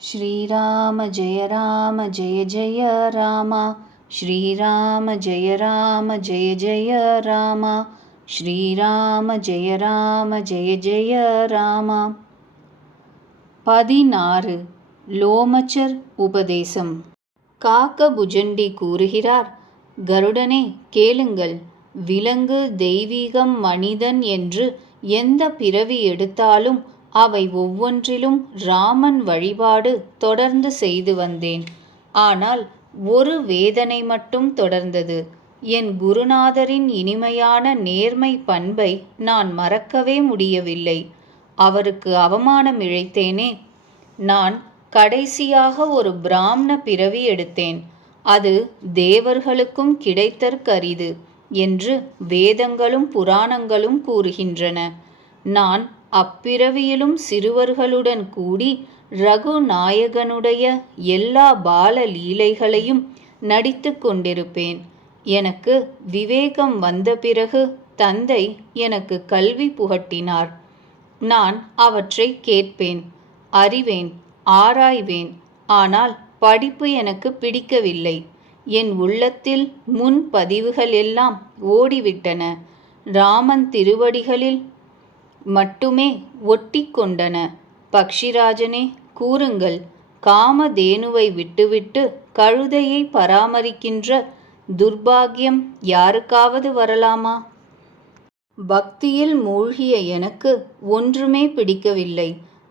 श्रीराम जय जय राम। श्रीराम जय जय राम। श्रीराम जय जय राम। 16 லோமச்சர் உபதேசம். காக்க புஜண்டி கூறுகிறார், கருடனே கேளுங்கள். விலங்கு, தெய்வீகம், மனிதன் என்று எந்த பிறவி எடுத்தாலும் அவை ஒவ்வொன்றிலும் ராமன் வழிபாடு தொடர்ந்து செய்து வந்தேன். ஆனால் ஒரு வேதனை மட்டும் தொடர்ந்தது. என் குருநாதரின் இனிமையான நேர்மை பண்பை நான் மறக்கவே முடியவில்லை. அவருக்கு அவமானம் இழைத்தேனே. நான் கடைசியாக ஒரு பிராமண பிறவி எடுத்தேன். அது தேவர்களுக்கும் கிடைத்தற்கரிது என்று வேதங்களும் புராணங்களும் கூறுகின்றன. நான் அப்பிறவியிலும் சிறுவர்களுடன் கூடி ரகுநாயகனுடைய எல்லா பால லீலைகளையும் நடித்து கொண்டிருப்பேன். எனக்கு விவேகம் வந்த பிறகு தந்தை எனக்கு கல்வி புகட்டினார். நான் அவற்றை கேட்பேன், அறிவேன், ஆராய்வேன். ஆனால் படிப்பு எனக்கு பிடிக்கவில்லை. என் உள்ளத்தில் முன் பதிவுகள் எல்லாம் ஓடிவிட்டன. ராமன் திருவடிகளில் மட்டுமே ஒட்டி கொண்டன. பக்ஷிராஜனே கூறுங்கள், காமதேனுவை விட்டுவிட்டு கழுதையை பராமரிக்கின்ற துர்பாகியம் யாருக்காவது வரலாமா? பக்தியில் மூழ்கிய எனக்கு ஒன்றுமே பிடிக்கவில்லை.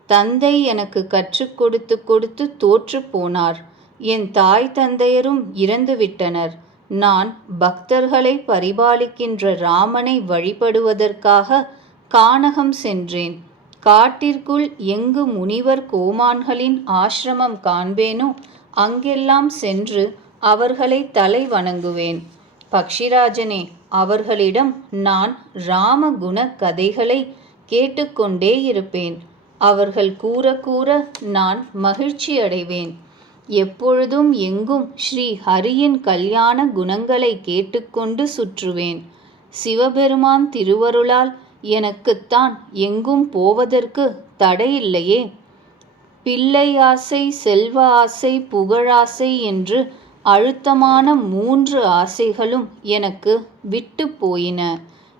தந்தை எனக்கு கற்றுக் கொடுத்து கொடுத்து தோற்று போனார். என் தாய் தந்தையரும் இறந்துவிட்டனர். நான் பக்தர்களை பரிபாலிக்கின்ற ராமனை வழிபடுவதற்காக கானகம் சென்றேன். காட்டிற்குள் எங்கு முனிவர் கோமான்களின் ஆசிரமம் காண்பேனோ அங்கெல்லாம் சென்று அவர்களை தலை வணங்குவேன். பக்ஷிராஜனே, அவர்களிடம் நான் ராமகுண கதைகளை கேட்டுக்கொண்டே இருப்பேன். அவர்கள் கூற கூற நான் மகிழ்ச்சி அடைவேன். எப்பொழுதும் எங்கும் ஸ்ரீ ஹரியின் கல்யாண குணங்களை கேட்டுக்கொண்டு சுற்றுவேன். சிவபெருமான் திருவருளால் எனக்குத்தான் எங்கும் போவதற்கு தடையில்லையே. பிள்ளை ஆசை, செல்வ ஆசை, புகழாசை என்று அழுத்தமான 3 ஆசைகளும் எனக்கு விட்டு போயின.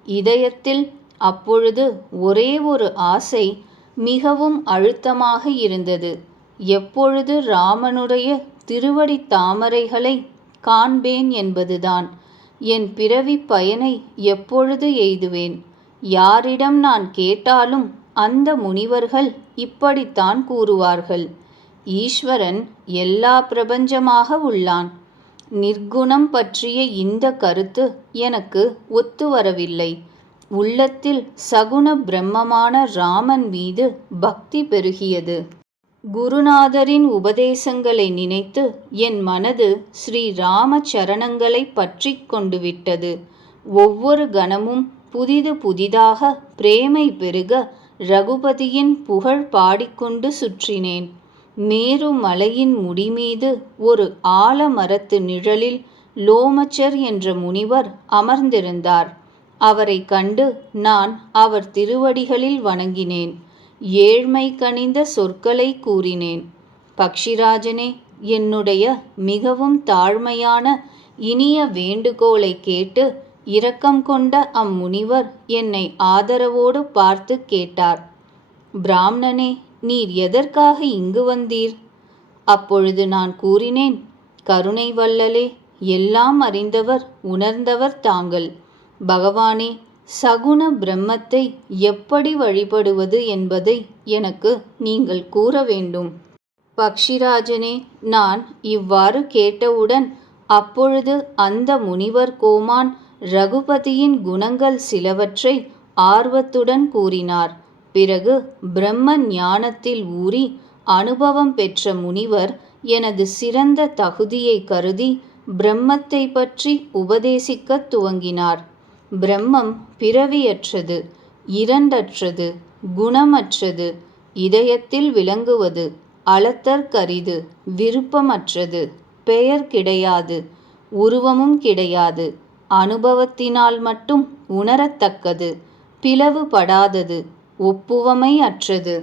இதயத்தில் அப்பொழுது ஒரே ஒரு ஆசை மிகவும் அழுத்தமாக இருந்தது. எப்பொழுது ராமனுடைய திருவடி தாமரைகளை காண்பேன் என்பதுதான். என் பிறவி பயனை எப்பொழுது எய்துவேன்? யாரிடம் நான் கேட்டாலும் அந்த முனிவர்கள் இப்படித்தான் கூறுவார்கள். ஈஸ்வரன் எல்லா பிரபஞ்சமாக உள்ளான். நிர்குணம் பற்றிய இந்த கருத்து எனக்கு ஒத்து வரவில்லை. உள்ளத்தில் சகுண பிரம்மமான ராமன் மீது பக்தி பெருகியது. குருநாதரின் உபதேசங்களை நினைத்து என் மனது ஸ்ரீ ராம சரணங்களை பற்றி கொண்டு விட்டது. ஒவ்வொரு கணமும் புதிது புதிதாக பிரேமை பெருக ரகுபதியின் புகழ் பாடிக்கொண்டு சுற்றினேன். மேரு மலையின் முடிமீது ஒரு ஆலமரத்து நிழலில் லோமச்சர் என்ற முனிவர் அமர்ந்திருந்தார். அவரை கண்டு நான் அவர் திருவடிகளில் வணங்கினேன். ஏழ்மை கனிந்த சொற்களை கூறினேன். பக்ஷிராஜனே, என்னுடைய மிகவும் தாழ்மையான இனிய வேண்டுகோளை கேட்டு இரக்கம் கொண்ட அம்முனிவர் என்னை ஆதரவோடு பார்த்து கேட்டார், பிராமணனே, நீர் எதற்காக இங்கு வந்தீர்? அப்பொழுது நான் கூறினேன், கருணை வள்ளலே, எல்லாம் அறிந்தவர், உணர்ந்தவர் தாங்கள். பகவானே, சகுண பிரம்மத்தை எப்படி வழிபடுவது என்பதை எனக்கு நீங்கள் கூற வேண்டும். பக்ஷிராஜனே, நான் இவ்வாறு கேட்டவுடன் அப்பொழுது அந்த முனிவர் கோமான் ரகுபதியின் குணங்கள் சிலவற்றை ஆர்வத்துடன் கூறினார். பிறகு பிரம்ம ஞானத்தில் ஊறி அனுபவம் பெற்ற முனிவர் எனது சிறந்த தகுதியை கருதி பிரம்மத்தை பற்றி உபதேசிக்கத் துவங்கினார். பிரம்மம் பிறவியற்றது, இரண்டற்றது, குணமற்றது, இதயத்தில் விளங்குவது, அளத்தற்கரிது, விருப்பமற்றது, பெயர் கிடையாது, உருவமும் கிடையாது, அனுபவத்தினால் மட்டும் உணரத்தக்கது, பிளவுபடாதது, ஒப்புவமை அற்றது.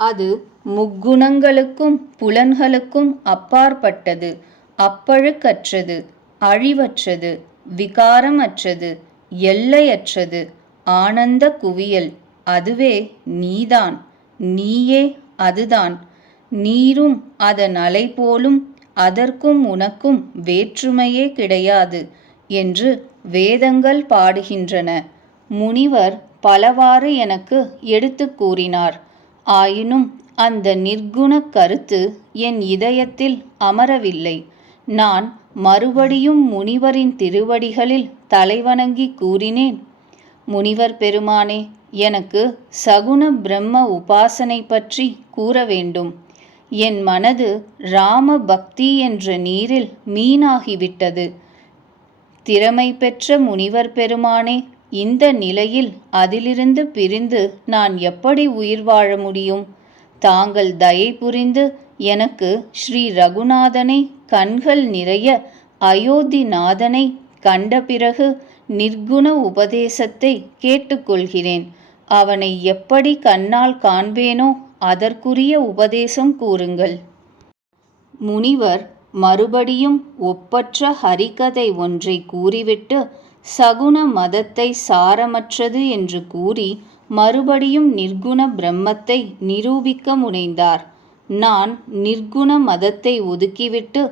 அது முக்குணங்களுக்கும் புலன்களுக்கும் அப்பாற்பட்டது, அப்பழுக்கற்றது, அழிவற்றது, விகாரமற்றது, எல்லையற்றது, ஆனந்த குவியல். அதுவே நீதான். நீயே அதுதான். நீரும் அதன் அலை போலும். அதற்கும் உனக்கும் வேற்றுமையே கிடையாது என்று வேதங்கள் பாடுகின்றன. முனிவர் பலவாறு எனக்கு எடுத்துக் கூறினார். ஆயினும் அந்த நிர்குணக் கருத்து என் இதயத்தில் அமரவில்லை. நான் மறுபடியும் முனிவரின் திருவடிகளில் தலைவணங்கி கூறினேன், முனிவர் பெருமானே, எனக்கு சகுண பிரம்ம உபாசனை பற்றி கூற வேண்டும். என் மனது ராம பக்தி என்ற நீரில் மீனாகிவிட்டது. திறமை பெற்ற முனிவர் பெருமானே, இந்த நிலையில் அதிலிருந்து பிரிந்து நான் எப்படி உயிர் வாழ முடியும்? தாங்கள் தயை புரிந்து எனக்கு ஸ்ரீ ரகுநாதனை கண்கள் நிறைய அயோத்திநாதனை கண்ட பிறகு நிர்குண உபதேசத்தை கேட்டுக்கொள்கிறேன். அவனை எப்படி கண்ணால் காண்பேனோ அதற்குரிய உபதேசம் கூறுங்கள். முனிவர் மறுபடியும் ஒப்பற்ற ஹரிகதை ஒன்றை கூறிவிட்டு சகுன மதத்தை சாரமற்றது என்று கூறி மறுபடியும் நிர்குண பிரம்மத்தை நிரூபிக்க முனைந்தார். நான் நிர்குண மதத்தை ஒதுக்கிவிட்டு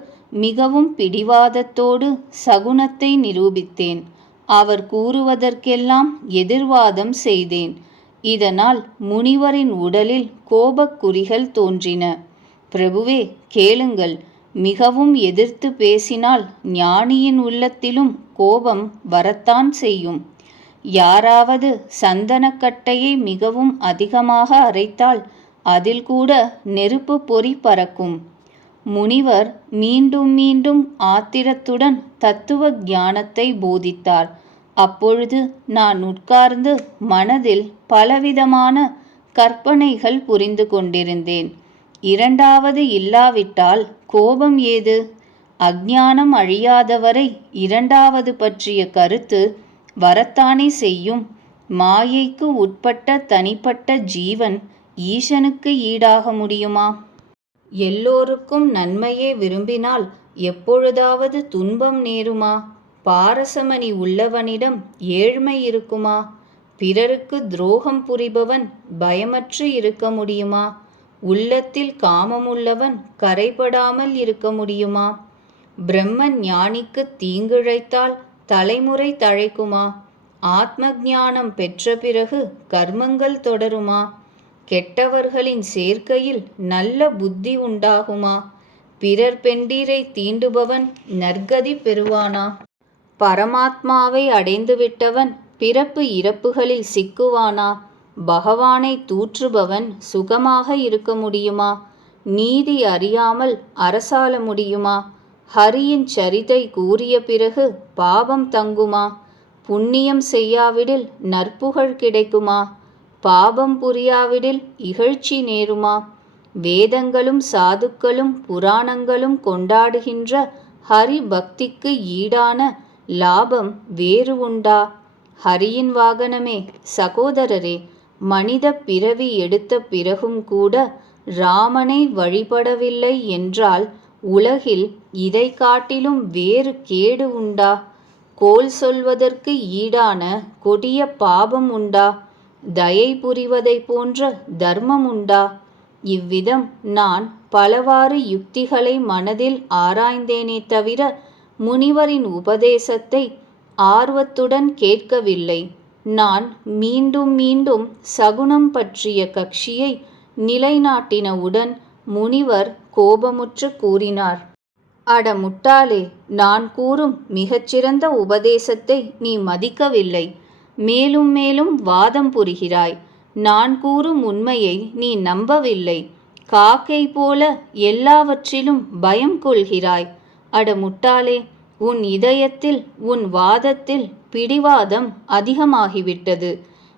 மிகவும் பிடிவாதத்தோடு சகுனத்தை நிரூபித்தேன். அவர் கூறுவதற்கெல்லாம் எதிர்வாதம் செய்தேன். இதனால் முனிவரின் உடலில் கோபக்குறிகள் தோன்றின. பிரபுவே, கேளுங்கள். மிகவும் எதிர்த்து பேசினால் ஞானியின் உள்ளத்திலும் கோபம் வரத்தான் செய்யும். யாராவது சந்தனக்கட்டையை மிகவும் அதிகமாக அரைத்தால் அதில் கூட நெருப்பு பொறி பறக்கும். முனிவர் மீண்டும் மீண்டும் ஆத்திரத்துடன் தத்துவ ஞானத்தை போதித்தார். அப்பொழுது நான் உட்கார்ந்து மனதில் பலவிதமான கற்பனைகள் புரிந்து கொண்டிருந்தேன். இரண்டாவது இல்லாவிட்டால் கோபம் ஏது? அஞ்ஞானம் அழியாதவரை இரண்டாவது பற்றிய கருத்து வரத்தானே செய்யும். மாயைக்கு உட்பட்ட தனிப்பட்ட ஜீவன் ஈசனுக்கு ஈடாக முடியுமா? எல்லோருக்கும் நன்மையே விரும்பினால் எப்பொழுதாவது துன்பம் நேருமா? பாரசமணி உள்ளவனிடம் ஏழ்மை இருக்குமா? பிறருக்கு துரோகம் புரிபவன் பயமற்று இருக்க முடியுமா? உள்ளத்தில் காமமுள்ளவன் கரைபடாமல் இருக்க முடியுமா? பிரம்ம ஞானிக்கு தீங்கிழைத்தால் தலைமுறை தழைக்குமா? ஆத்ம ஞானம் பெற்ற பிறகு கர்மங்கள் தொடருமா? கெட்டவர்களின் சேர்க்கையில் நல்ல புத்தி உண்டாகுமா? பிறர் பெண்டீரை தீண்டுபவன் நற்கதி பெறுவானா? பரமாத்மாவை அடைந்துவிட்டவன் பிறப்பு இறப்புகளில் சிக்குவானா? பகவானை தூற்றுபவன் சுகமாக இருக்க முடியுமா? நீதி அறியாமல் அரசாள முடியுமா? ஹரியின் சரிதை கூறிய பிறகு பாவம் தங்குமா? புண்ணியம் செய்யாவிடில் நற்புகழ் கிடைக்குமா? பாபம் புரியாவிடில் இகழ்ச்சி நேருமா? வேதங்களும் சாதுக்களும் புராணங்களும் கொண்டாடுகின்ற ஹரி பக்திக்கு ஈடான லாபம் வேறு உண்டா? ஹரியின் வாகனமே, சகோதரரே, மனித பிறவி எடுத்த பிறகும் கூட ராமனை வழிபடவில்லை என்றால் உலகில் இதை காட்டிலும் வேறு கேடு உண்டா? கோல் சொல்வதற்கு ஈடான கொடிய பாபம் உண்டா? தயை புரிவதை போன்ற தர்மம் உண்டா? இவ்விதம் நான் பலவாறு யுக்திகளை மனதில் ஆராய்ந்தேனே தவிர முனிவரின் உபதேசத்தை ஆர்வத்துடன் கேட்கவில்லை. நான் மீண்டும் மீண்டும் சகுனம் பற்றிய கட்சியை நிலைநாட்டினவுடன் முனிவர் கோபமுற்று கூறினார், அட முட்டாளே, நான் கூறும் மிகச்சிறந்த உபதேசத்தை நீ மதிக்கவில்லை. மேலும் மேலும் வாதம் புரிகிறாய். நான் கூறும் உண்மையை நீ நம்பவில்லை. காக்கை போல எல்லாவற்றிலும் பயம் கொள்கிறாய். அட முட்டாளே, உன் இதயத்தில் உன் வாதத்தில் பிடிவாதம் அதிகமாகிவிட்டது.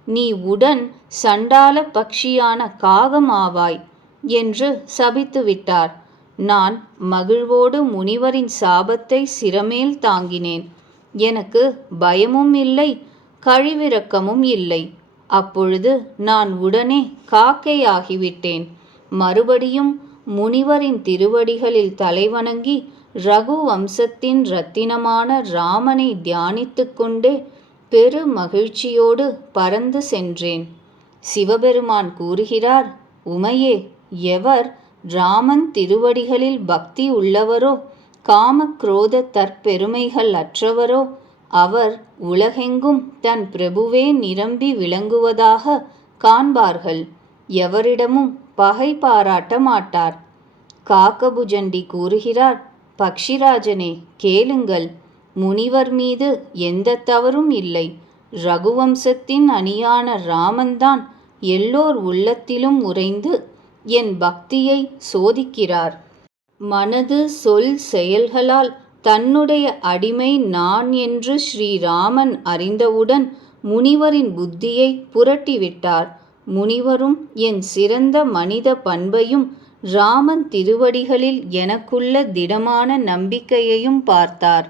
நீ உடன் சண்டால பக்ஷியான காகம் ஆவாய் என்று சபித்துவிட்டார். நான் மகிழ்வோடு முனிவரின் சாபத்தை சிரமேல் தாங்கினேன். எனக்கு பயமும் இல்லை, கழிவிரக்கமும் இல்லை. அப்பொழுது நான் உடனே காக்கையாகிவிட்டேன். மறுபடியும் முனிவரின் திருவடிகளில் தலைவணங்கி ரகு வம்சத்தின் இரத்தினமான ராமனை தியானித்து கொண்டே பெரு மகிழ்ச்சியோடு பறந்து சென்றேன். சிவபெருமான் கூறுகிறார், உமையே, எவர் ராமன் திருவடிகளில் பக்தி உள்ளவரோ, காமக்ரோத தற்பெருமைகள் அற்றவரோ, அவர் உலகெங்கும் தன் பிரபுவே நிரம்பி விளங்குவதாக காண்பார்கள். எவரிடமும் பகை பாராட்ட மாட்டார். காக்கபுஜண்டி கூறுகிறார், பக்ஷிராஜனே, கேளுங்கள். முனிவர் மீது எந்த தவறும் இல்லை. ரகுவம்சத்தின் அணியான ராமன்தான் எல்லோர் உள்ளத்திலும் உறைந்து என் பக்தியை சோதிக்கிறார். மனது சொல் செயல்களால் தன்னுடைய அடிமை நான் என்று ஸ்ரீராமன் அறிந்தவுடன் முனிவரின் புத்தியை புரட்டிவிட்டார். முனிவரும் என் சிறந்த மனித பண்பையும் ராமன் திருவடிகளில் எனக்குள்ள திடமான நம்பிக்கையையும் பார்த்தார்.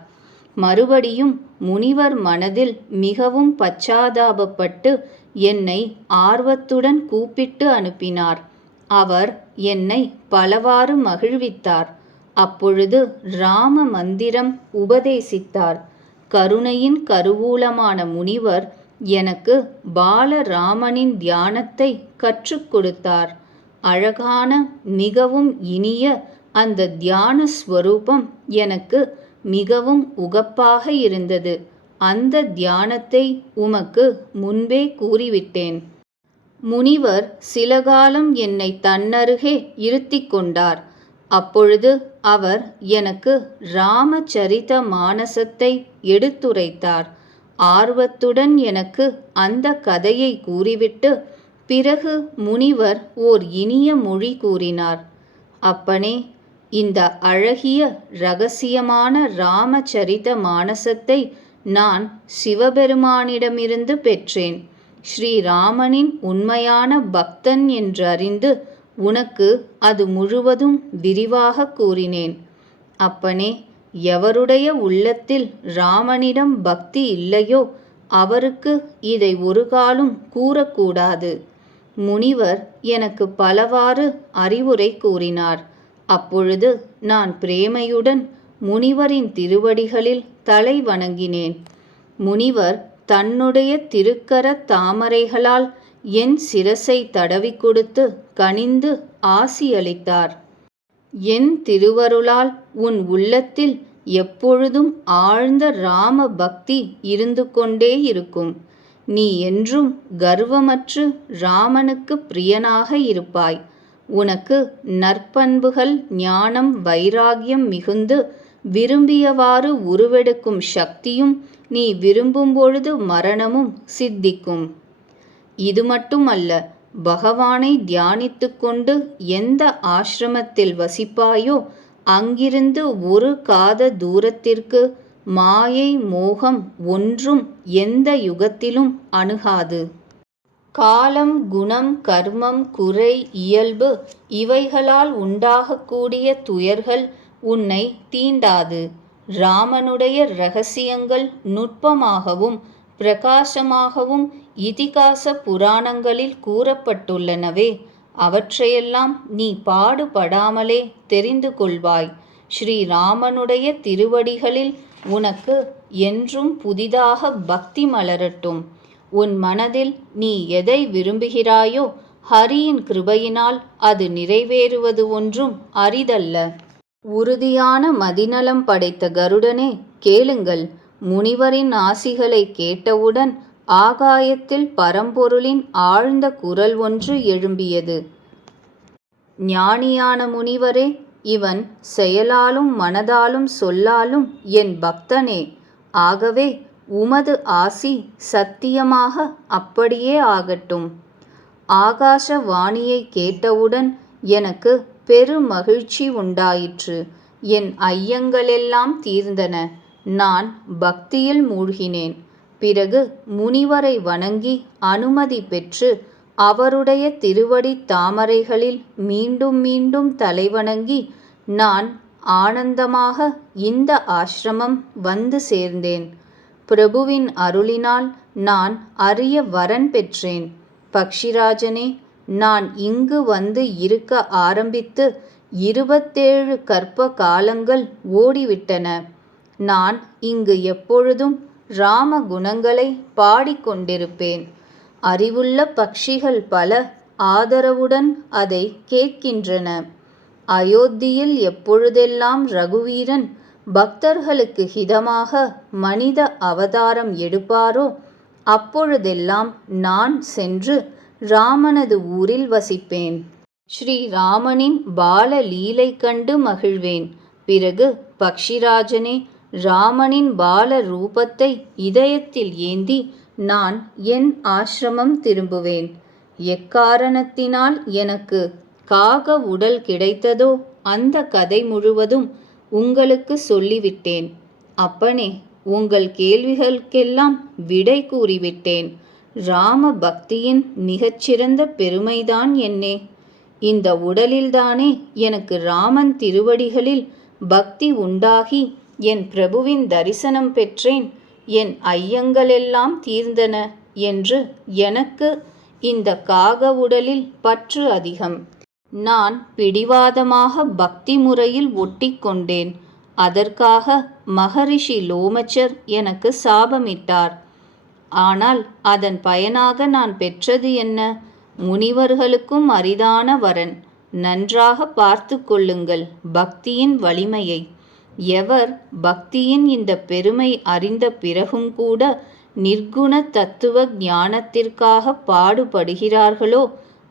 மறுபடியும் முனிவர் மனதில் மிகவும் பச்சாதாபப்பட்டு என்னை ஆர்வத்துடன் கூப்பிட்டு அனுப்பினார். அவர் என்னை பலவாறு மகிழ்வித்தார். அப்பொழுது ராம மந்திரம் உபதேசித்தார். கருணையின் கருவூலமான முனிவர் எனக்கு பாலராமனின் தியானத்தை கற்றுக் கொடுத்தார். அழகான, மிகவும் இனிய அந்த தியான ஸ்வரூபம் எனக்கு மிகவும் உகப்பாக இருந்தது. அந்த தியானத்தை உமக்கு முன்பே கூறிவிட்டேன். முனிவர் சில காலம் என்னை தன்னருகே இருத்திக் கொண்டார். அப்பொழுது அவர் எனக்கு ராமச்சரித மானசத்தை எடுத்துரைத்தார். ஆர்வத்துடன் எனக்கு அந்த கதையை கூறிவிட்டு பிறகு முனிவர் ஓர் இனிய மொழி கூறினார். அப்பனே, இந்த அழகிய இரகசியமான ராமச்சரித மானசத்தை நான் சிவபெருமானிடமிருந்து பெற்றேன். ஸ்ரீராமனின் உண்மையான பக்தன் என்று அறிந்து உனக்கு அது முழுவதும் விரிவாக கூறினேன். அப்பனே, எவருடைய உள்ளத்தில் ராமனிடம் பக்தி இல்லையோ அவருக்கு இதை ஒரு காலும் கூறக்கூடாது. முனிவர் எனக்கு பலவாறு அறிவுரை கூறினார். அப்பொழுது நான் பிரேமையுடன் முனிவரின் திருவடிகளில் தலை வணங்கினேன். முனிவர் தன்னுடைய திருக்கர தாமரைகளால் என் சிரசை தடவி கொடுத்து கனிந்து ஆசியளித்தார். என் திருவருளால் உன் உள்ளத்தில் எப்பொழுதும் ஆழ்ந்த ராம பக்தி இருந்து கொண்டே இருக்கும். நீ என்றும் கர்வமற்று ராமனுக்கு பிரியனாக இருப்பாய். உனக்கு நற்பண்புகள், ஞானம், வைராகியம் மிகுந்து விரும்பியவாறு உருவெடுக்கும் சக்தியும், நீ விரும்பும் பொழுது மரணமும் சித்திக்கும். இது மட்டுமல்ல, பகவானை தியானித்து கொண்டு எந்த ஆசிரமத்தில் வசிப்பாயோ அங்கிருந்து ஒரு காத தூரத்திற்கு மாயை மோகம் ஒன்றும் எந்த யுகத்திலும் அணுகாது. காலம், குணம், கர்மம், குறை, இயல்பு இவைகளால் உண்டாகக்கூடிய துயர்கள் உன்னை தீண்டாது. ராமனுடைய இரகசியங்கள் நுட்பமாகவும் பிரகாசமாகவும் இதிகாச புராணங்களில் கூறப்பட்டுள்ளனவே, அவற்றையெல்லாம் நீ பாடுபடாமலே தெரிந்து கொள்வாய். ஸ்ரீராமனுடைய திருவடிகளில் உனக்கு என்றும் புதிதாக பக்தி மலரட்டும். உன் மனதில் நீ எதை விரும்புகிறாயோ ஹரியின் கிருபையினால் அது நிறைவேறுவது ஒன்றும் அரிதல்ல. உறுதியான மதிநலம் படைத்த கருடனே, கேளுங்கள். முனிவரின் ஆசிகளை கேட்டவுடன் ஆகாயத்தில் பரம்பொருளின் ஆழ்ந்த குரல் ஒன்று எழும்பியது. ஞானியான முனிவரே, இவன் செயலாலும் மனதாலும் சொல்லாலும் என் பக்தனே. ஆகவே உமது ஆசி சத்தியமாக அப்படியே ஆகட்டும். ஆகாசவாணியை கேட்டவுடன் எனக்கு பெருமகிழ்ச்சி உண்டாயிற்று. என் ஐயங்களெல்லாம் தீர்ந்தன. நான் பக்தியில் மூழ்கினேன். பிறகு முனிவரை வணங்கி அனுமதி பெற்று அவருடைய திருவடி தாமரைகளில் மீண்டும் மீண்டும் தலைவணங்கி நான் ஆனந்தமாக இந்த ஆசிரமம் வந்து சேர்ந்தேன். பிரபுவின் அருளினால் நான் அரிய வரன் பெற்றேன். பக்ஷிராஜனே, நான் இங்கு வந்து இருக்க ஆரம்பித்து 27 கற்ப காலங்கள் ஓடிவிட்டன. நான் இங்கு எப்பொழுதும் ராம குணங்களை பாடிக்கொண்டிருப்பேன். அறிவுள்ள பக்ஷிகள் பல ஆதரவுடன் அதை கேட்கின்றன. அயோத்தியில் எப்பொழுதெல்லாம் ரகுவீரன் பக்தர்களுக்கு ஹிதமாக மனித அவதாரம் எடுப்பாரோ அப்பொழுதெல்லாம் நான் சென்று ராமனது ஊரில் வசிப்பேன். ஸ்ரீராமனின் பால லீலை கண்டு மகிழ்வேன். பிறகு பக்ஷிராஜனே, ராமனின் பால ரூபத்தை இதயத்தில் ஏந்தி நான் என் ஆசிரமம் திரும்புவேன். எக்காரணத்தினால் எனக்கு காக உடல் கிடைத்ததோ அந்த கதை முழுவதும் உங்களுக்கு சொல்லிவிட்டேன். அப்பனே, உங்கள் கேள்விகளுக்கெல்லாம் விடை கூறிவிட்டேன். ராம பக்தியின் மிகச்சிறந்த பெருமைதான் என்னே. இந்த உடலில்தானே எனக்கு ராமன் திருவடிகளில் பக்தி உண்டாகி என் பிரபுவின் தரிசனம் பெற்றேன். என் ஐயங்களெல்லாம் தீர்ந்தன என்று எனக்கு இந்த காக உடலில் பற்று அதிகம். நான் பிடிவாதமாக பக்தி முறையில் ஒட்டிக்கொண்டேன். அதற்காக மகரிஷி லோமச்சர் எனக்கு சாபமிட்டார். ஆனால் அதன் பயனாக நான் பெற்றது என்ன? முனிவர்களுக்கும் அரிதான வரன். நன்றாக பார்த்து கொள்ளுங்கள் பக்தியின் வலிமையை. எவர் பக்தியின் இந்த பெருமை அறிந்த பிறகும் கூட நிர்குண தத்துவ ஞானத்திற்காக பாடுபடுகிறார்களோ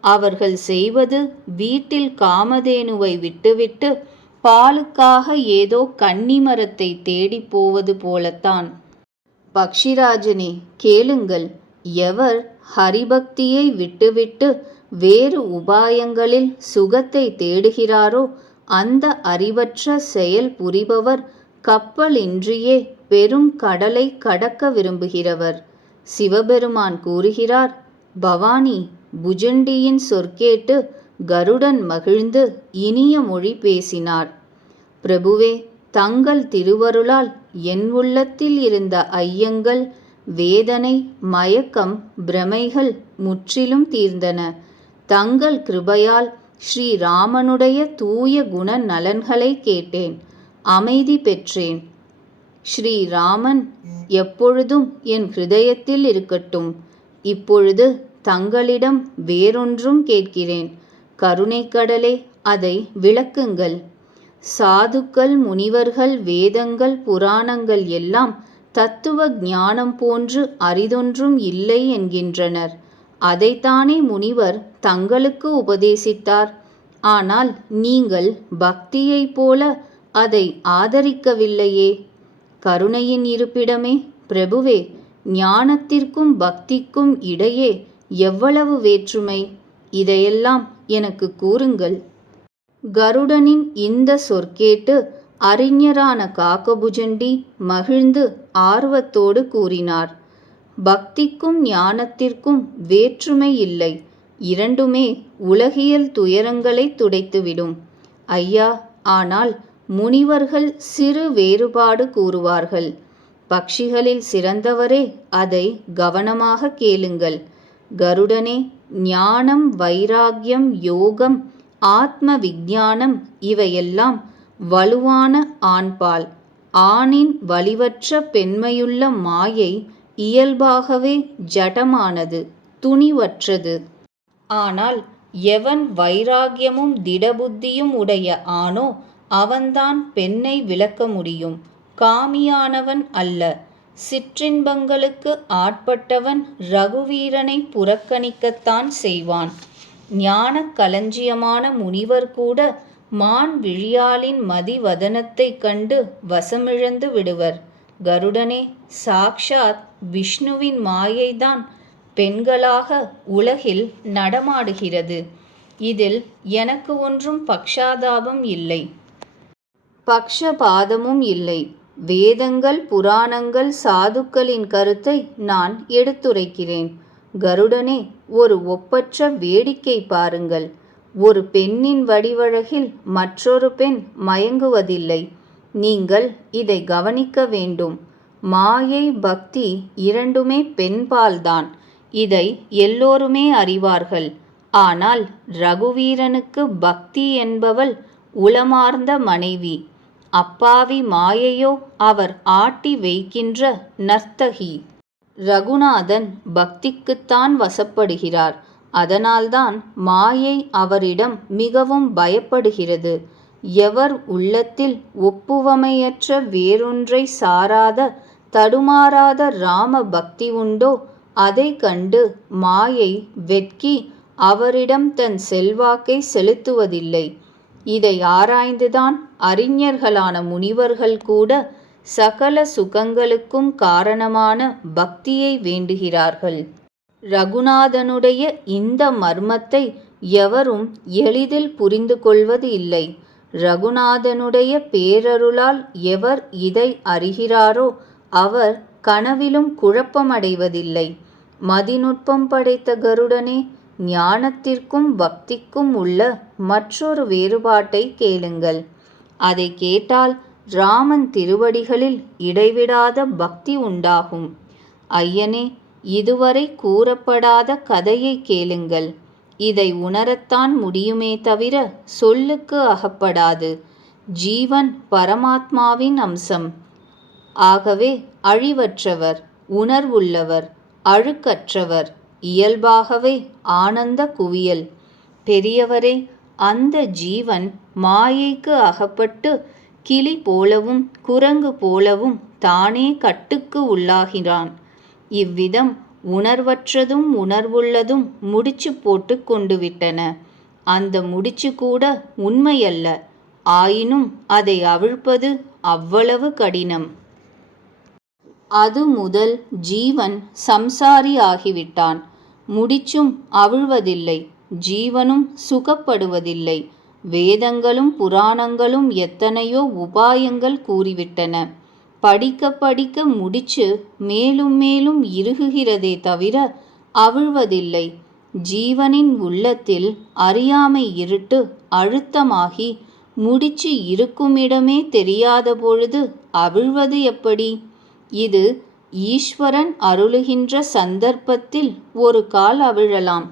அவர்கள் செய்வது வீட்டில் காமதேனுவை விட்டுவிட்டு பாலுக்காக ஏதோ கன்னிமரத்தை தேடி போவது போலத்தான். பக்ஷிராஜனே, கேளுங்கள். எவர் ஹரிபக்தியை விட்டுவிட்டு வேறு உபாயங்களில் சுகத்தை தேடுகிறாரோ அந்த அறிவற்ற செயல் புரிபவர் கப்பலின்றியே பெரும் கடலை கடக்க விரும்புகிறவர். சிவபெருமான் கூறுகிறார், பவானி, புஜண்டியின் சொற்கேட்டு கருடன் மகிழ்ந்து இனிய மொழி பேசினார். பிரபுவே, தங்கள் திருவருளால் என் உள்ளத்தில் இருந்த ஐயங்கள், வேதனை, மயக்கம், பிரமைகள் முற்றிலும் தீர்ந்தன. தங்கள் கிருபையால் ஸ்ரீராமனுடைய தூய குண நலன்களை கேட்டேன், அமைதி பெற்றேன். ஸ்ரீராமன் எப்பொழுதும் என் ஹிருதயத்தில் இருக்கட்டும். இப்பொழுது தங்களிடம் வேறொன்றும் கேட்கிறேன். கருணைக்கடலே, அதை விளக்குங்கள். சாதுக்கள், முனிவர்கள், வேதங்கள், புராணங்கள் எல்லாம் தத்துவ ஞானம் போன்று அரிதொன்றும் இல்லை என்கின்றனர். அதைத்தானே முனிவர் தங்களுக்கு உபதேசித்தார். ஆனால் நீங்கள் பக்தியைப் போல அதை ஆதரிக்கவில்லையே. கருணையின் இருப்பிடமே, பிரபுவே, ஞானத்திற்கும் பக்திக்கும் இடையே எவ்வளவு வேற்றுமை? இதையெல்லாம் எனக்கு கூறுங்கள். கருடனின் இந்த சொற்கேட்டு அறிஞரான காகபுஜண்டி மகிழ்ந்து ஆர்வத்தோடு கூறினார், பக்திக்கும் ஞானத்திற்கும் வேற்றுமை இல்லை. இரண்டுமே உலகியல் துயரங்களை துடைத்துவிடும். ஐயா, ஆனால் முனிவர்கள் சிறு வேறுபாடு கூறுவார்கள். பக்ஷிகளில் சிறந்தவரே, அதை கவனமாக கேளுங்கள். கருடனே, ஞானம், வைராகியம், யோகம், ஆத்ம விஞ்ஞானம் இவையெல்லாம் வலுவான ஆண்பால். ஆணின் வலிவற்ற பெண்மையுள்ள மாயை இயல்பாகவே ஜடமானது, துணிவற்றது. ஆனால் எவன் வைராகியமும் திடபுத்தியும் உடைய ஆணோ அவன்தான் பெண்ணை விளக்க முடியும். காமியானவன் அல்ல. சிற்றின்பங்களுக்கு ஆட்பட்டவன் ரகுவீரனை புறக்கணிக்கத்தான் செய்வான். ஞான களஞ்சியமான முனிவர் கூட மான் விழியாளின் மதிவதனத்தைக் கண்டு வசமிழந்து விடுவர். கருடனே, சாக்ஷாத் விஷ்ணுவின் மாயைதான் பெண்களாக உலகில் நடமாடுகிறது. இதில் எனக்கு ஒன்றும் பக்ஷாதாபம் இல்லை, பக்ஷபாதமும் இல்லை. வேதங்கள், புராணங்கள், சாதுக்களின் கருத்தை நான் எடுத்துரைக்கிறேன். கருடனே, ஒரு ஒப்பற்ற வேடிக்கை பாருங்கள். ஒரு பெண்ணின் வடிவழகில் மற்றொரு பெண் மயங்குவதில்லை. நீங்கள் இதை கவனிக்க வேண்டும். மாயை, பக்தி இரண்டுமே பெண்பால்தான். இதை எல்லோருமே அறிவார்கள். ஆனால் ரகுவீரனுக்கு பக்தி என்பவள் உளமார்ந்த மனைவி. அப்பாவி மாயையோ அவர் ஆட்டி வைக்கின்ற நர்த்தகி. ரகுநாதன் பக்திக்குத்தான் வசப்படுகிறார். அதனால்தான் மாயை அவரிடம் மிகவும் பயப்படுகிறது. எவர் உள்ளத்தில் ஒப்புவமையற்ற வேறொன்றை சாராத தடுமாறாத ராம பக்தி உண்டோ அதை கண்டு மாயை வெட்கி அவரிடம் தன் செல்வாக்கை செலுத்துவதில்லை. இதை ஆராய்ந்துதான் அறிஞர்களான முனிவர்கள் கூட சகல சுகங்களுக்கும் காரணமான பக்தியை வேண்டுகிறார்கள். ரகுநாதனுடைய இந்த மர்மத்தை எவரும் எளிதில் புரிந்து கொள்வது இல்லை. ரகுநாதனுடைய பேரருளால் எவர் இதை அறிகிறாரோ அவர் கனவிலும் குழப்பமடைவதில்லை. மதிநுட்பம் படைத்த கருடனே, ஞானத்திற்கும் பக்திக்கும் உள்ள மற்றொரு வேறுபாட்டை கேளுங்கள். அதை கேட்டால் ராமன் திருவடிகளில் இடைவிடாத பக்தி உண்டாகும். ஐயனே, இதுவரை கூறப்படாத கதையை கேளுங்கள். இதை உணரத்தான் முடியுமே தவிர சொல்லுக்கு அகப்படாது. ஜீவன் பரமாத்மாவின் அம்சம். ஆகவே அழிவற்றவர், உணர்வுள்ளவர், அழுக்கற்றவர், இயல்பாகவே ஆனந்த குவியல். பெரியவரே, அந்த ஜீவன் மாயைக்கு அகப்பட்டு கிளி போலவும் குரங்கு போலவும் தானே கட்டுக்கு உள்ளாகிறான். இவ்விதம் உணர்வற்றதும் உணர்வுள்ளதும் முடிச்சு போட்டு கொண்டு விட்டன. அந்த முடிச்சு கூட உண்மையல்ல. ஆயினும் அதை அவிழ்ப்பது அவ்வளவு கடினம். அது முதல் ஜீவன் சம்சாரி ஆகிவிட்டான். முடிச்சும் அவிழ்வதில்லை, ஜீவனும் சுகப்படுவதில்லை. வேதங்களும் புராணங்களும் எத்தனையோ உபாயங்கள் கூறிவிட்டன. படிக்க படிக்க முடிச்சு மேலும் மேலும் இறுகுகிறதே தவிர அவிழ்வதில்லை. ஜீவனின் உள்ளத்தில் அறியாமை இருட்டு அழுத்தமாகி முடிச்சு இருக்குமிடமே தெரியாத பொழுது அவிழ்வது எப்படி? இது ஈஸ்வரன் அருளுகின்ற சந்தர்ப்பத்தில் ஒரு கால் அவிழலாம்.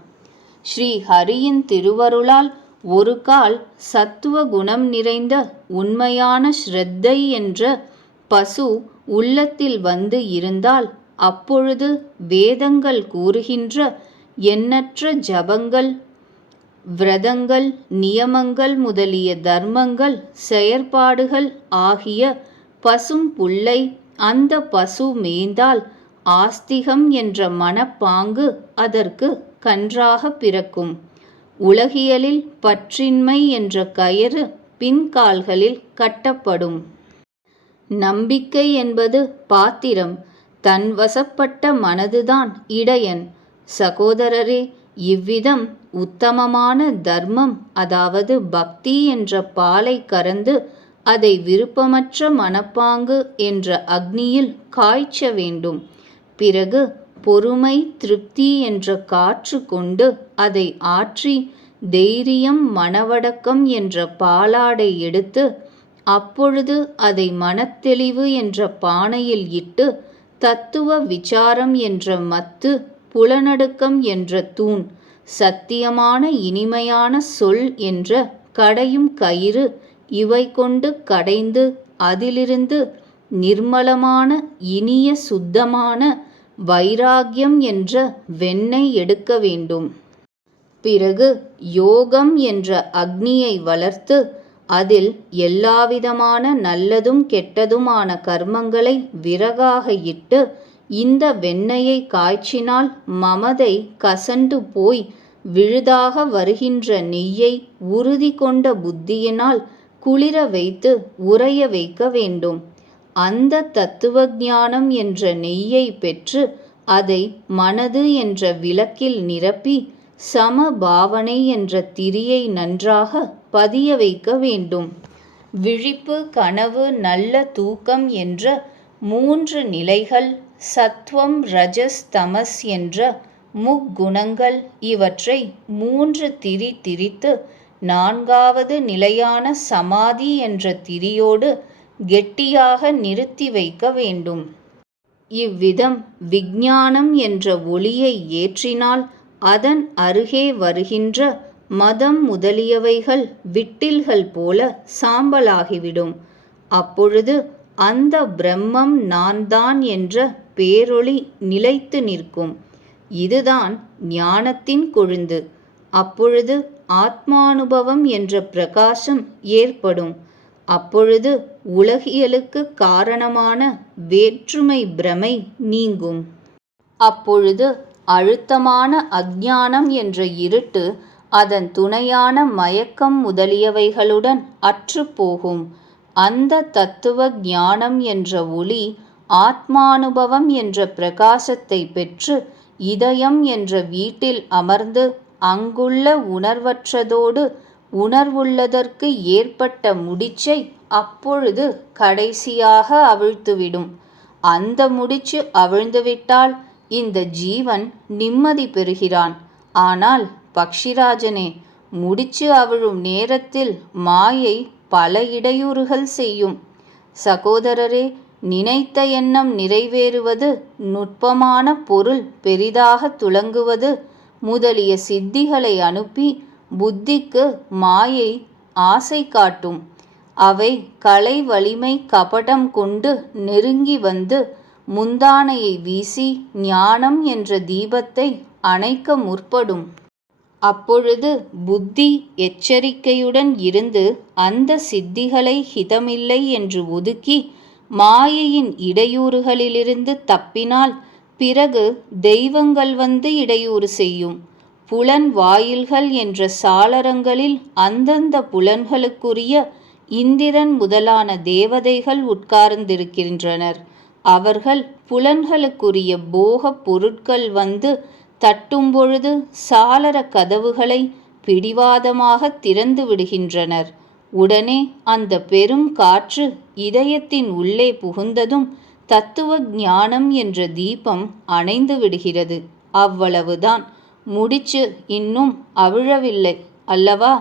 ஸ்ரீ ஹரியின் திருவருளால் ஒரு கால் சத்துவ குணம் நிறைந்த உண்மையான ஸ்ரத்தை என்ற பசு உள்ளத்தில் வந்து இருந்தால் அப்பொழுது வேதங்கள் கூறுகின்ற எண்ணற்ற ஜபங்கள், விரதங்கள், நியமங்கள் முதலிய தர்மங்கள், செயற்பாடுகள் ஆகிய பசும் புல்லை அந்த பசு மேய்ந்தால் ஆஸ்திகம் என்ற மனப்பாங்கு அதற்கு கன்றாக பிறக்கும். உலகியலில் பற்றின்மை என்ற கயிறு பின்கால்களில் கட்டப்படும். நம்பிக்கை என்பது பாத்திரம், தன் வசப்பட்ட மனதுதான் இடையன். சகோதரரே, இவ்விதம் உத்தமமான தர்மம், அதாவது பக்தி என்ற பாலை கறந்து அதை விருப்பமற்ற மனப்பாங்கு என்ற அக்னியில் காய்ச்ச வேண்டும். பிறகு பொறுமை, திருப்தி என்ற காற்று கொண்டு அதை ஆற்றி தைரியம், மனவடக்கம் என்ற பாலாடை எடுத்து அப்பொழுது அதை மனத்தெளிவு என்ற பானையில் இட்டு தத்துவ விசாரம் என்ற மத்து, புலனடுக்கம் என்ற தூண், சத்தியமான இனிமையான சொல் என்ற கடையும் கயிறு இவை கொண்டு கடைந்து அதிலிருந்து நிர்மலமான இனிய சுத்தமான வைராகியம் என்ற வெண்ணெய் எடுக்க வேண்டும். பிறகு யோகம் என்ற அக்னியை வளர்த்து அதில் எல்லாவிதமான நல்லதும் கெட்டதுமான கர்மங்களை விறகாக இட்டு இந்த வெண்ணெயை காய்ச்சினால் மமதை கசண்டு போய் விழுதாக வருகின்ற நெய்யை உறுதி கொண்ட புத்தியினால் குளிர வைத்து உறைய வைக்க வேண்டும். அந்த தத்துவ ஞானம் என்ற நெய்யை பெற்று அதை மனது என்ற விளக்கில் நிரப்பி சம பாவனை என்ற திரியை நன்றாக பதிய வைக்க வேண்டும். விழிப்பு, கனவு, நல்ல தூக்கம் என்ற 3 நிலைகள், சத்வம், ரஜஸ், தமஸ் என்ற முக்குணங்கள், இவற்றை 3 திரி திரித்து 4வது நிலையான சமாதி என்ற திரியோடு கெட்டியாக நிறுத்தி வைக்க வேண்டும். இவ்விதம் விஞ்ஞானம் என்ற ஒளியை ஏற்றினால் அதன் அருகே வருகின்ற மதம் முதலியவைகள் விட்டில்கள் போல சாம்பலாகிவிடும். அப்பொழுது அந்த பிரம்மம் நான்தான் என்ற பேரொளி நிலைத்து நிற்கும். இதுதான் ஞானத்தின் கொழுந்து. அப்பொழுது ஆத்மானுபவம் என்ற பிரகாசம் ஏற்படும். அப்பொழுது உலகியலுக்கு காரணமான வேற்றுமை பிரமை நீங்கும். அப்பொழுது அழுத்தமான அஞ்ஞானம் என்ற இருட்டு அதன் துணையான மயக்கம் முதலியவைகளுடன் அற்றுப்போகும். அந்த தத்துவ ஞானம் என்ற ஒளி ஆத்மானுபவம் என்ற பிரகாசத்தை பெற்று இதயம் என்ற வீட்டில் அமர்ந்து அங்குள்ள உணர்வற்றதோடு உணர்வுள்ளதற்கு ஏற்பட்ட முடிச்சை அப்பொழுது கடைசியாக அவிழ்த்துவிடும். அந்த முடிச்சு அவிழ்ந்துவிட்டால் இந்த ஜீவன் நிம்மதி பெறுகிறான். ஆனால் பக்ஷிராஜனே, முடிச்சு அவிழும் நேரத்தில் மாயை பல இடையூறுகள் செய்யும். சகோதரரே, நினைத்த எண்ணம் நிறைவேறுவது, நுட்பமான பொருள் பெரிதாக துலங்குவது முதலிய சித்திகளை அனுப்பி புத்திக்கு மாயை ஆசை காட்டும். அவை கலை வலிமை கபடம் கொண்டு நெருங்கி வந்து முந்தானையை வீசி ஞானம் என்ற தீபத்தை அணைக்க முற்படும். அப்பொழுது புத்தி எச்சரிக்கையுடன் இருந்து அந்த சித்திகளை ஹிதமில்லை என்று ஒதுக்கி மாயையின் இடையூறுகளிலிருந்து தப்பினால் பிறகு தெய்வங்கள் வந்து இடையூறு செய்யும். புலன் வாயில்கள் என்ற சாளரங்களில் அந்தந்த புலன்களுக்குரிய இந்திரன் முதலான தேவதைகள் உட்கார்ந்திருக்கின்றனர். அவர்கள் புலன்களுக்குரிய போகப் பொருட்கள் வந்து தட்டும்பொழுது சாளர கதவுகளை பிடிவாதமாக திறந்து விடுகின்றனர். உடனே அந்த பெரும் காற்று இதயத்தின் உள்ளே புகுந்ததும் தத்துவ ஞானம் என்ற தீபம் அணைந்து விடுகிறது. அவ்வளவுதான். முடிச்சு இன்னும் அவிழவில்லை அல்லவா?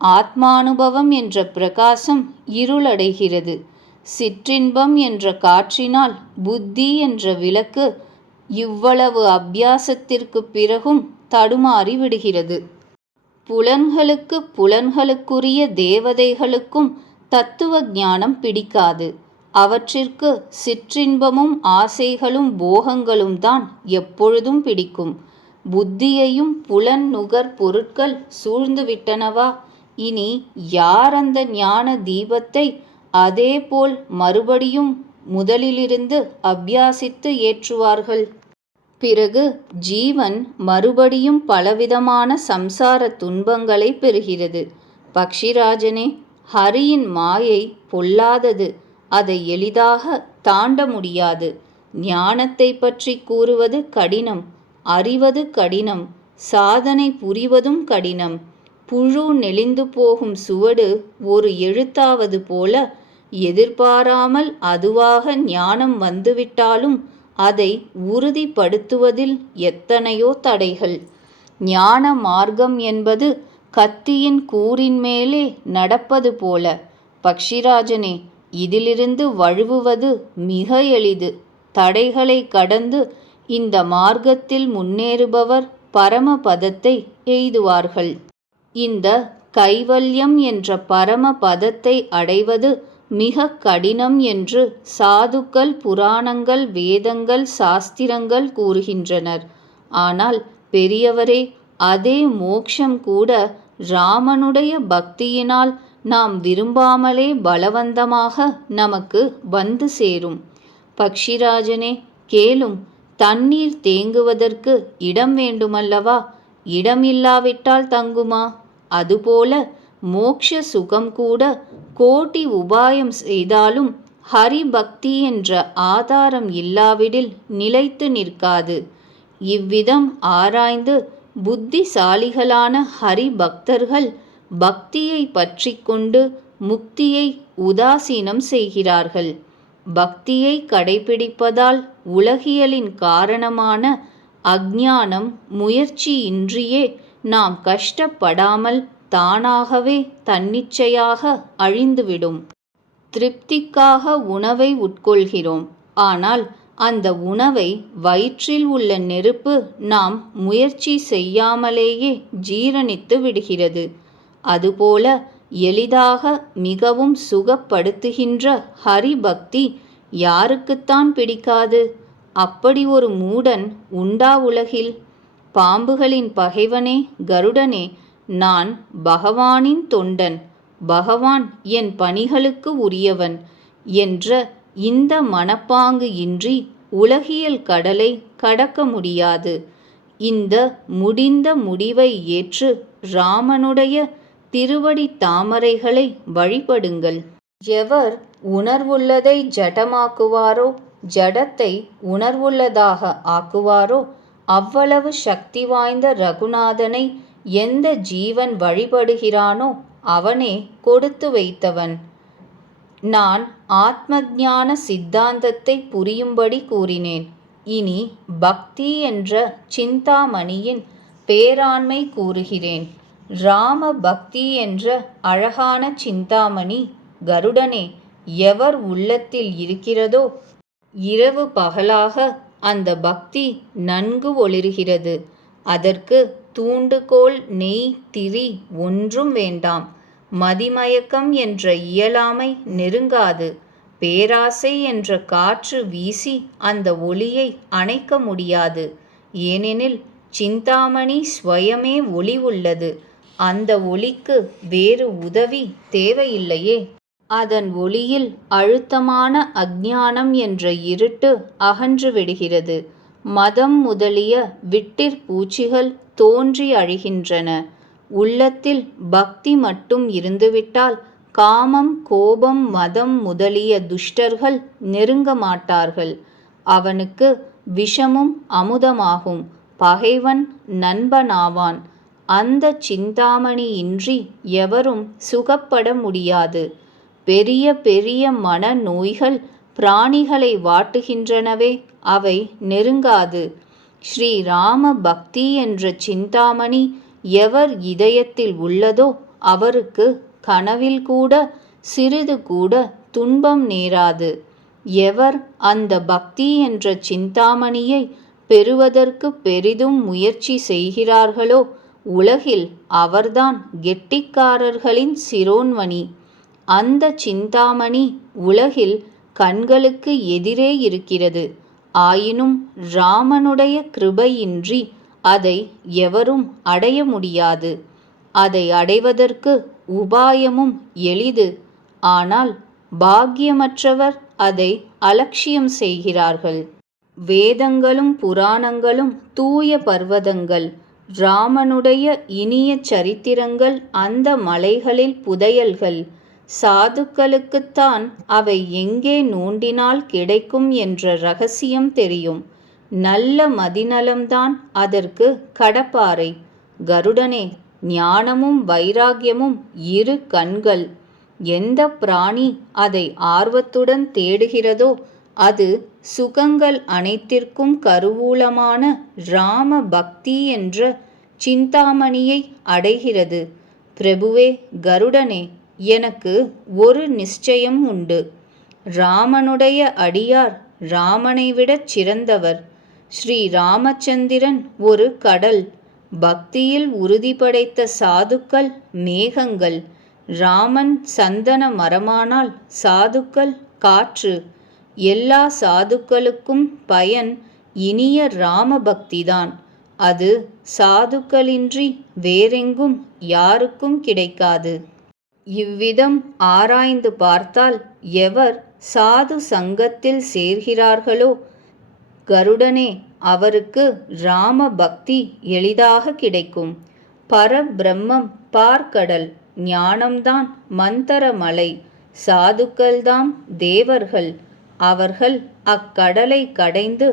ஆத்மானுபவம் என்ற பிரகாசம் இருளடைகிறது. சிற்றின்பம் என்ற காற்றினால் புத்தி என்ற விளக்கு இவ்வளவு அபியாசத்திற்கு பிறகும் தடுமாறி விடுகிறது. புலன்களுக்குரிய தேவதைகளுக்கும் தத்துவ ஞானம் பிடிக்காது. அவற்றிற்கு சிற்றின்பமும் ஆசைகளும் போகங்களும் தான் எப்பொழுதும் பிடிக்கும். புத்தியையும் புலன் நுகர் பொருட்கள் சூழ்ந்துவிட்டனவா? இனி யார் அந்த ஞான தீபத்தை அதேபோல் மறுபடியும் முதலிலிருந்து அபியாசித்து ஏற்றுவார்கள்? பிறகு ஜீவன் மறுபடியும் பலவிதமான சம்சார துன்பங்களை பெறுகிறது. பக்ஷிராஜனே, ஹரியின் மாயை பொல்லாதது. அதை எளிதாக தாண்ட முடியாது. ஞானத்தை பற்றி கூறுவது கடினம், அறிவது கடினம், சாதனை புரிவதும் கடினம். புழு நெளிந்து போகும் சுவடு ஒரு எழுத்தாவது போல எதிர்பாராமல் அதுவாக ஞானம் வந்துவிட்டாலும் அதை உறுதிப்படுத்துவதில் எத்தனையோ தடைகள். ஞான மார்க்கம் என்பது கத்தியின் கூரின் மேலே நடப்பது போல. பக்ஷிராஜனே, இதிலிருந்து வழுவுவது மிக எளிது. தடைகளை கடந்து இந்த மார்க்கத்தில் முன்னேறுபவர் பரமபதத்தை எய்துவார்கள். இந்த கைவல்யம் என்ற பரம பதத்தை அடைவது மிக கடினம் என்று சாதுக்கள், புராணங்கள், வேதங்கள், சாஸ்திரங்கள் கூறுகின்றனர். ஆனால் பெரியவரே, அதே மோட்சம் கூட ராமனுடைய பக்தியினால் நாம் விரும்பாமலே பலவந்தமாக நமக்கு வந்து சேரும். பக்ஷிராஜனே, கேளும். தண்ணீர் தேங்குவதற்கு இடம் வேண்டுமல்லவா? இடம் இல்லாவிட்டால் தங்குமா? அதுபோல மோக்ஷ சுகம் கூட கோடி உபாயம் செய்தாலும் ஹரி பக்தி என்ற ஆதாரம் இல்லாவிடில் நிலைத்து நிற்காது. இவ்விதம் ஆராய்ந்து புத்திசாலிகளான ஹரி பக்தர்கள் பக்தியை பற்றி கொண்டு முக்தியை உதாசீனம் செய்கிறார்கள். பக்தியை கடைபிடிப்பதால் உலகியலின் காரணமான அஞ்ஞானம் முயற்சியின்றியே நாம் கஷ்டப்படாமல் தானாகவே தன்னிச்சையாக அழிந்துவிடும். திருப்திக்காக உணவை உட்கொள்கிறோம். ஆனால் அந்த உணவை வயிற்றில் உள்ள நெருப்பு நாம் முயற்சி செய்யாமலேயே ஜீரணித்து விடுகிறது. அதுபோல எளிதாக மிகவும் சுகப்படுத்துகின்ற ஹரிபக்தி யாருக்குத்தான் பிடிக்காது? அப்படி ஒரு மூடன் உண்டா உலகில்? பாம்புகளின் பகைவனே கருடனே, நான் பகவானின் தொண்டன், பகவான் என் பணிகளுக்கு உரியவன் என்ற இந்த மனப்பாங்கு இன்றி உலகியல் கடலை கடக்க முடியாது. இந்த முடிந்த முடிவை ஏற்று ராமனுடைய திருவடி தாமரைகளை வழிபடுங்கள். எவர் உணர்வுள்ளதை ஜடமாக்குவாரோ, ஜடத்தை உணர்வுள்ளதாக ஆக்குவாரோ, அவ்வளவு சக்தி வாய்ந்த ரகுநாதனை எந்த ஜீவன் வழிபடுகிறானோ அவனே கொடுத்து வைத்தவன். நான் ஆத்மஞான சித்தாந்தத்தை புரியும்படி கூறினேன். இனி பக்தி என்ற சிந்தாமணியின் பேராண்மை கூறுகிறேன். ராம பக்தி என்ற அழகான சிந்தாமணி கருடனே எவர் உள்ளத்தில் இருக்கிறதோ, இரவு பகலாக அந்த பக்தி நன்கு ஒளிர்கிறது. அதற்கு தூண்டுகோல், நெய், திரி ஒன்றும் வேண்டாம். மதிமயக்கம் என்ற இயலாமை நெருங்காது. பேராசை என்ற காற்று வீசி அந்த ஒளியை அணைக்க முடியாது. ஏனெனில் சிந்தாமணி ஸ்வயமே ஒளி உள்ளது. அந்த ஒளிக்கு வேறு உதவி தேவையில்லையே. அதன் ஒளியில் அழுத்தமான அஞ்ஞானம் என்ற இருட்டு அகன்று விடுகிறது. மதம் முதலிய விட்டிற்பூச்சிகள் தோன்றி அழிகின்றன. உள்ளத்தில் பக்தி மட்டும் இருந்துவிட்டால் காமம், கோபம், மதம் முதலிய துஷ்டர்கள் நெருங்க மாட்டார்கள். அவனுக்கு விஷமும் அமுதமாகும். பகைவன் நண்பனாவான். அந்த சிந்தாமணி இன்றி எவரும் சுகப்பட முடியாது. பெரிய பெரிய மன நோய்கள் பிராணிகளை வாட்டுகின்றனவே, அவை நெருங்காது. ஸ்ரீராம பக்தி என்ற சிந்தாமணி எவர் இதயத்தில் உள்ளதோ அவருக்கு கனவில் கூட சிறிது கூட துன்பம் நேராது. எவர் அந்த பக்தி என்ற சிந்தாமணியை பெறுவதற்கு பெரிதும் முயற்சி செய்கிறார்களோ உலகில் அவர்தான் கெட்டிக்காரர்களின் சிரோன்மணி. அந்த சிந்தாமணி உலகில் கண்களுக்கு எதிரே இருக்கிறது. ஆயினும் ராமனுடைய கிருபையின்றி அதை எவரும் அடைய முடியாது. அதை அடைவதற்கு உபாயமும் எளிது. ஆனால் பாக்கியமற்றவர் அதை அலட்சியம் செய்கிறார்கள். வேதங்களும் புராணங்களும் தூய பர்வதங்கள். ராமனுடைய இனிய சரித்திரங்கள் அந்த மலைகளில் புதையல்கள். சாதுக்களுக்குத்தான் அவை எங்கே நோண்டினால் கிடைக்கும் என்ற ரகசியம் தெரியும். நல்ல மதிநலம்தான் அதற்கு கடப்பாறை. கருடனே, ஞானமும் வைராகியமும் இரு கண்கள். எந்த பிராணி அதை ஆர்வத்துடன் தேடுகிறதோ அது சுகங்கள் அனைத்திற்கும் கருவூலமான ராம பக்தி என்ற சிந்தாமணியை அடைகிறது. பிரபுவே கருடனே, எனக்கு ஒரு நிச்சயம் உண்டு. ராமனுடைய அடியார் ராமனை விடச் சிறந்தவர். ஸ்ரீ ராமச்சந்திரன் ஒரு கடல். பக்தியில் உறுதி படைத்த சாதுக்கள் மேகங்கள். ராமன் சந்தன மரமானால் சாதுக்கள் காற்று. எல்லா சாதுக்களுக்கும் பயன் இனிய ராம பக்திதான். அது சாதுக்களின்றி வேறெங்கும் யாருக்கும் கிடைக்காது. இவ்விதம் ஆராய்ந்து பார்த்தால் எவர் சாது சங்கத்தில் சேர்கிறார்களோ கருடனே, அவருக்கு ராம பக்தி எளிதாக கிடைக்கும். பரபிரம்மம் பார்க்கடல். ஞானம்தான் மந்தரமலை. சாதுக்கள்தாம் தேவர்கள். அவர்கள் அக்கடலை கடைந்து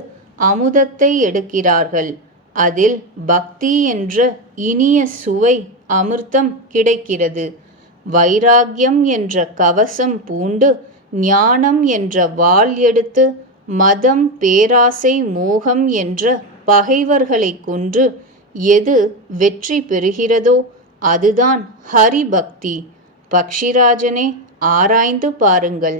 அமுதத்தை எடுக்கிறார்கள். அதில் பக்தி என்ற இனிய சுவை அமிர்தம் கிடைக்கிறது. வைராகியம் என்ற கவசம் பூண்டு ஞானம் என்ற வாள் எடுத்து மதம், பேராசை, மோகம் என்ற பகைவர்களை கொன்று எது வெற்றி பெறுகிறதோ அதுதான் ஹரிபக்தி. பக்ஷிராஜனே, ஆராய்ந்து பாருங்கள்.